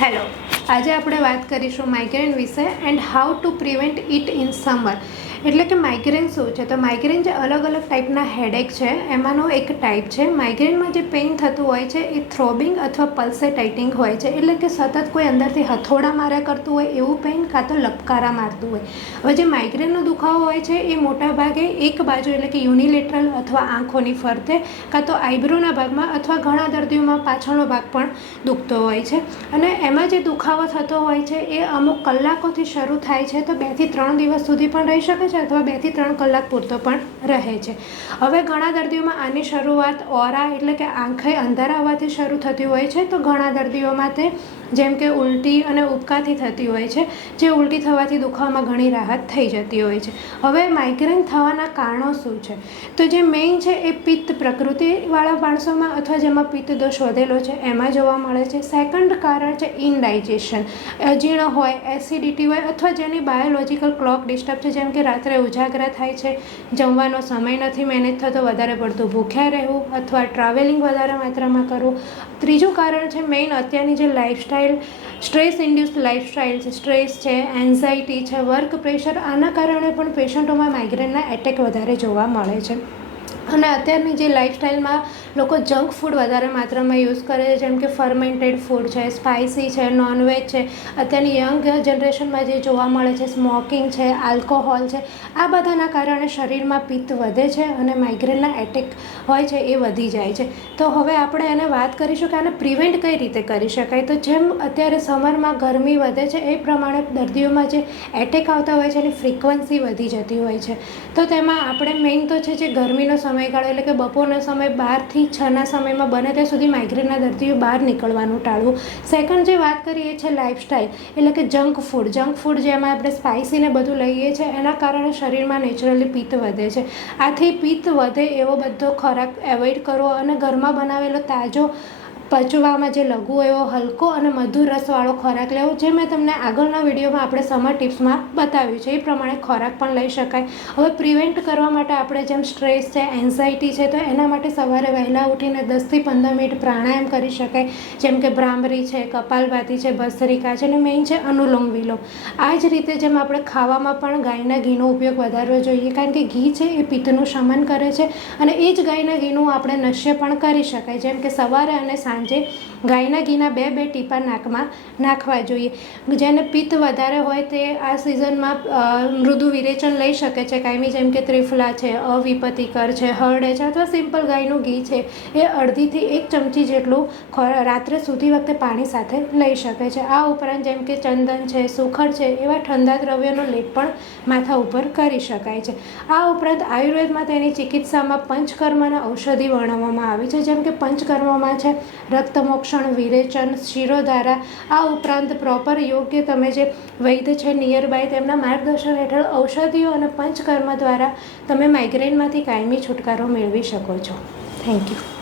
Hello, આજે આપણે વાત કરીશું માઇગ્રેન વિશે and how to prevent it in summer. એટલે કે માઇગ્રેન શું છે? તો માઇગ્રેન જે અલગ અલગ ટાઈપના હેડેક છે એમાંનો એક ટાઈપ છે. માઇગ્રેનમાં જે પેઇન થતું હોય છે એ થ્રોબિંગ અથવા પલ્સેટાઇટિંગ હોય છે. એટલે કે સતત કોઈ અંદરથી હથોડા માર્યા કરતું હોય એવું પેઇન, કાં તો લપકારા મારતું હોય. હવે જે માઇગ્રેનનો દુખાવો હોય છે એ મોટા ભાગે એક બાજુ એટલે કે યુનિલેટરલ અથવા આંખોની ફરતે, કાં તો આઈબ્રોના ભાગમાં અથવા ઘણા દર્દીઓમાં પાછળનો ભાગ પણ દુખતો હોય છે. અને એમાં જે દુખાવો થતો હોય છે એ અમુક કલાકોથી શરૂ થાય છે, તો 2 થી 3 દિવસ સુધી પણ રહી શકે છે અથવા 2 થી 3 કલાક પૂરતો પણ રહે છે. હવે ઘણા દર્દીઓમાં આની શરૂઆત ઓરા એટલે કે આંખે અંધારા આવવાથી શરૂ થતી હોય છે, તો ઘણા દર્દીઓમાં તે જેમ કે ઉલટી અને ઉબકાથી થતી હોય છે, જે ઉલટી થવાથી દુખાવામાં ઘણી રાહત થઈ જતી હોય છે. હવે માઇગ્રેન થવાના કારણો શું છે? તો જે મેઇન છે એ પિત્ત પ્રકૃતિવાળા માણસોમાં અથવા જેમાં પિત્ત દોષ વધેલો છે એમાં જોવા મળે છે. સેકન્ડ કારણ છે ઇનડાઇજેશન, અજીર્ણ હોય, એસિડિટી હોય અથવા જેની બાયોલોજિકલ ક્લોક ડિસ્ટર્બ છે, જેમ કે રાત્રે ઉજાગરા થાય છે, જમવાનો સમય નથી મેનેજ થતો, વધારે પડતું ભૂખ્યા રહેવું અથવા ટ્રાવેલિંગ વધારે માત્રામાં કરવું. ત્રીજું કારણ છે મેઇન અત્યારની જે લાઇફસ્ટાઇલ, સ્ટ્રેસ ઇન્ડ્યુસ લાઇફસ્ટાઇલ છે, સ્ટ્રેસ છે, એન્ઝાઇટી છે, વર્ક પ્રેશર, આના કારણે પણ પેશન્ટોમાં માઇગ્રેનના એટેક વધારે જોવા મળે છે. અને અત્યારની જે લાઇફસ્ટાઇલમાં લોકો જંક ફૂડ વધારે માત્રામાં યુઝ કરે છે, જેમ કે ફર્મેન્ટેડ ફૂડ છે, સ્પાઇસી છે, નોનવેજ છે, અત્યારની યંગ જનરેશનમાં જે જોવા મળે છે, સ્મોકિંગ છે, આલ્કોહોલ છે, આ બધાના કારણે શરીરમાં પિત્ત વધે છે અને માઇગ્રેનના એટેક હોય છે એ વધી જાય છે. તો હવે આપણે એને વાત કરીશું કે આને પ્રિવેન્ટ કઈ રીતે કરી શકાય. તો જેમ અત્યારે સમરમાં ગરમી વધે છે એ પ્રમાણે દર્દીઓમાં જે એટેક આવતા હોય છે એની ફ્રિકવન્સી વધી જતી હોય છે. તો તેમાં આપણે મેઇન તો છે જે ગરમીનો સમયગાળો એટલે કે બપોરના સમય 12 થી 6ના સમયમાં બને ત્યાં સુધી માઇગ્રેનના દર્દીઓ બહાર નીકળવાનું ટાળવું. સેકન્ડ જે વાત કરીએ છે લાઇફસ્ટાઇલ એટલે કે જંક ફૂડ જેમાં આપણે સ્પાઇસી ને બધું લઈએ છીએ એના કારણે શરીરમાં નેચરલી પિત્ત વધે છે. આથી પિત્ત વધે એવો બધો ખોરાક એવોઇડ કરવો અને ઘરમાં બનાવેલો તાજો, પચવામાં જે લઘુ એવો હલકો અને મધુર રસવાળો ખોરાક લેવો, જે મેં તમને આગળના વિડીયોમાં આપણે સમર ટિપ્સમાં બતાવ્યું છે એ પ્રમાણે ખોરાક પણ લઈ શકાય. હવે પ્રિવેન્ટ કરવા માટે આપણે જેમ સ્ટ્રેસ છે, એન્ઝાઇટી છે, તો એના માટે સવારે વહેલા ઉઠીને 10 થી 15 મિનિટ પ્રાણાયામ કરી શકાય, જેમ કે ભ્રામરી છે, કપાલભાતિ છે, ભસ્ત્રિકા છે અને મેઇન છે અનુલોમ વિલોમ. આ જ રીતે જેમ આપણે ખાવામાં પણ ગાયના ઘીનો ઉપયોગ વધારવો જોઈએ, કારણ કે ઘી છે એ પિત્તનું શમન કરે છે અને એ જ ગાયના ઘીનું આપણે નશ્ય પણ કરી શકાય, જેમ કે સવારે અને સાંજે ગાયના ઘીના 2 ટીપા નાકમાં નાખવા જોઈએ. જેને પિત્ત વધારે હોય તે આ સિઝનમાં મૃદુ વિરેચન લઈ શકે છે કાયમી, જેમ કે ત્રિફલા છે, અવિપતિકર છે, હરડે છે અથવા સિમ્પલ ગાયનું ઘી છે એ અડધીથી 1 ચમચી જેટલું રાત્રે સૂતી વખતે પાણી સાથે લઈ શકે છે. આ ઉપરાંત જેમ કે ચંદન છે, સુખડ છે એવા ઠંડા દ્રવ્યનો લેપ પણ માથા ઉપર કરી શકાય છે. આ ઉપરાંત આયુર્વેદમાં તેની ચિકિત્સામાં પંચકર્મના ઔષધિ વર્ણવવામાં આવી છે, જેમ કે પંચકર્મમાં છે રક્તમોક્ષણ, વિરેચન, શિરોધારા. આ ઉપરાંત પ્રોપર યોગ્ય તમે જે વૈદ્ય છે નિયર બાય તેમના માર્ગદર્શન હેઠળ ઔષધિઓ અને પંચકર્મ દ્વારા તમે માઇગ્રેનમાંથી કાયમી છુટકારો મેળવી શકો છો. Thank you.